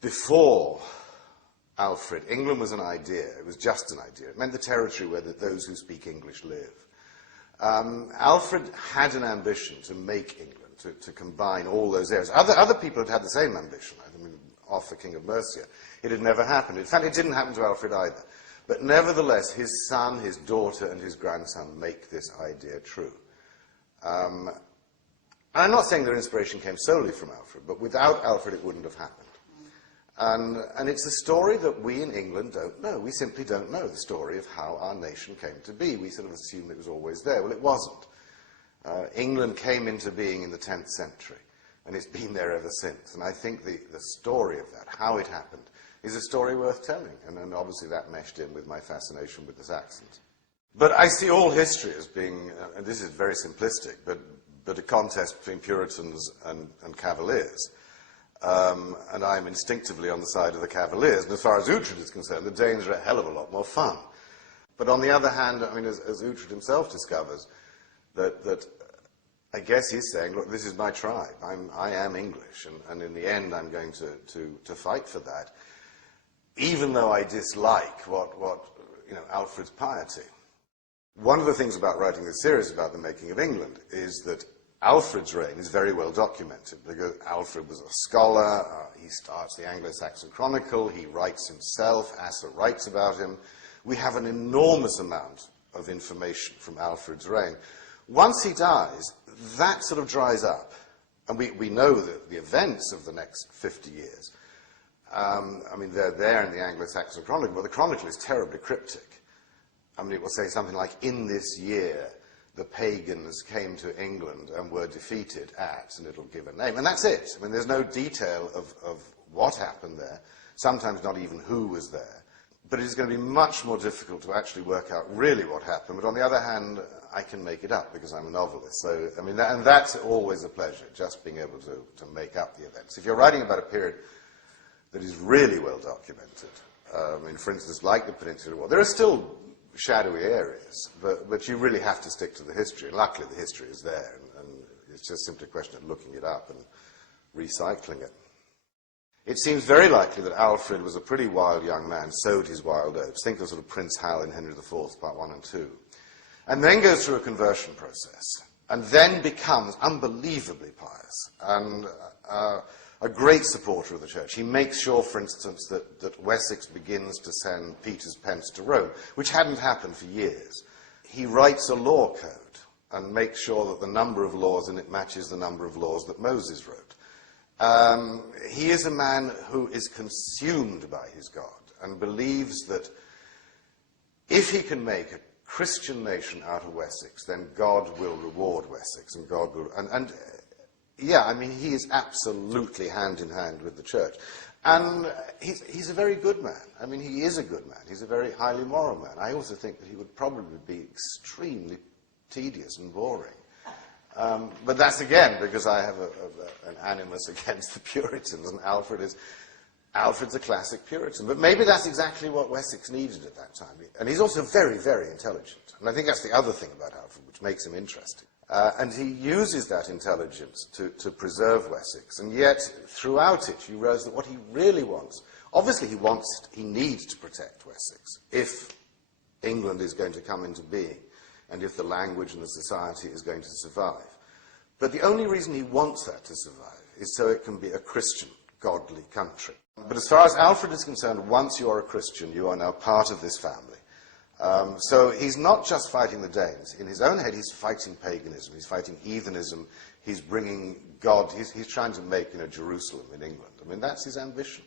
Before Alfred, England was an idea. It was just an idea. It meant the territory where those who speak English live. Alfred had an ambition to make England, to combine all those areas. Other people had had the same ambition. I mean, Offa, King of Mercia. It had never happened. In fact, it didn't happen to Alfred either. But nevertheless, his son, his daughter, and his grandson make this idea true. And I'm not saying their inspiration came solely from Alfred, but without Alfred it wouldn't have happened. And it's a story that we in England don't know. We simply don't know the story of how our nation came to be. We sort of assume it was always there. Well, it wasn't. England came into being in the 10th century, and it's been there ever since. And I think the story of that, how it happened, is a story worth telling. And obviously that meshed in with my fascination with the Saxons. But I see all history as being, and this is very simplistic, but a contest between Puritans and Cavaliers. And I'm instinctively on the side of the Cavaliers. And as far as Uhtred is concerned, the Danes are a hell of a lot more fun. But on the other hand, I mean, as Uhtred himself discovers, that I guess he's saying, look, this is my tribe. I am English, and in the end I'm going to fight for that, even though I dislike what Alfred's piety. One of the things about writing this series about the making of England is that Alfred's reign is very well documented, because Alfred was a scholar, he starts the Anglo-Saxon Chronicle, he writes himself, Asser writes about him. We have an enormous amount of information from Alfred's reign. Once he dies, that sort of dries up, and we know that the events of the next 50 years, I mean, they're there in the Anglo-Saxon Chronicle, but the Chronicle is terribly cryptic. I mean, it will say something like, in this year, the pagans came to England and were defeated at, and it'll give a name. And that's it. I mean, there's no detail of what happened there, sometimes not even who was there. But it is going to be much more difficult to actually work out really what happened. But on the other hand, I can make it up because I'm a novelist. So, I mean, and that's always a pleasure, just being able to make up the events. If you're writing about a period that is really well documented, I mean, for instance, like the Peninsular War, there are still shadowy areas, but you really have to stick to the history. And luckily, the history is there, and it's just simply a question of looking it up and recycling it. It seems very likely that Alfred was a pretty wild young man, sowed his wild oats. Think of sort of Prince Hal in Henry IV, Part 1 and 2. And then goes through a conversion process, and then becomes unbelievably pious, and a great supporter of the church. He makes sure, for instance, that Wessex begins to send Peter's pence to Rome, which hadn't happened for years. He writes a law code and makes sure that the number of laws in it matches the number of laws that Moses wrote. He is a man who is consumed by his God and believes that if he can make a Christian nation out of Wessex, then God will reward Wessex, and God will... Yeah, I mean, he is absolutely hand in hand with the church. And he's a very good man. I mean, he is a good man. He's a very highly moral man. I also think that he would probably be extremely tedious and boring. But that's, again, because I have an animus against the Puritans, and Alfred's a classic Puritan. But maybe that's exactly what Wessex needed at that time. And he's also very, very intelligent. And I think that's the other thing about Alfred, which makes him interesting. And he uses that intelligence to preserve Wessex. And yet, throughout it, you realize that what he really wants, obviously he needs to protect Wessex if England is going to come into being, and if the language and the society is going to survive. But the only reason he wants that to survive is so it can be a Christian, godly country. But as far as Alfred is concerned, once you are a Christian, you are now part of this family. So he's not just fighting the Danes. In his own head, he's fighting paganism, he's fighting heathenism, he's bringing God, he's trying to make Jerusalem in England. I mean, that's his ambition.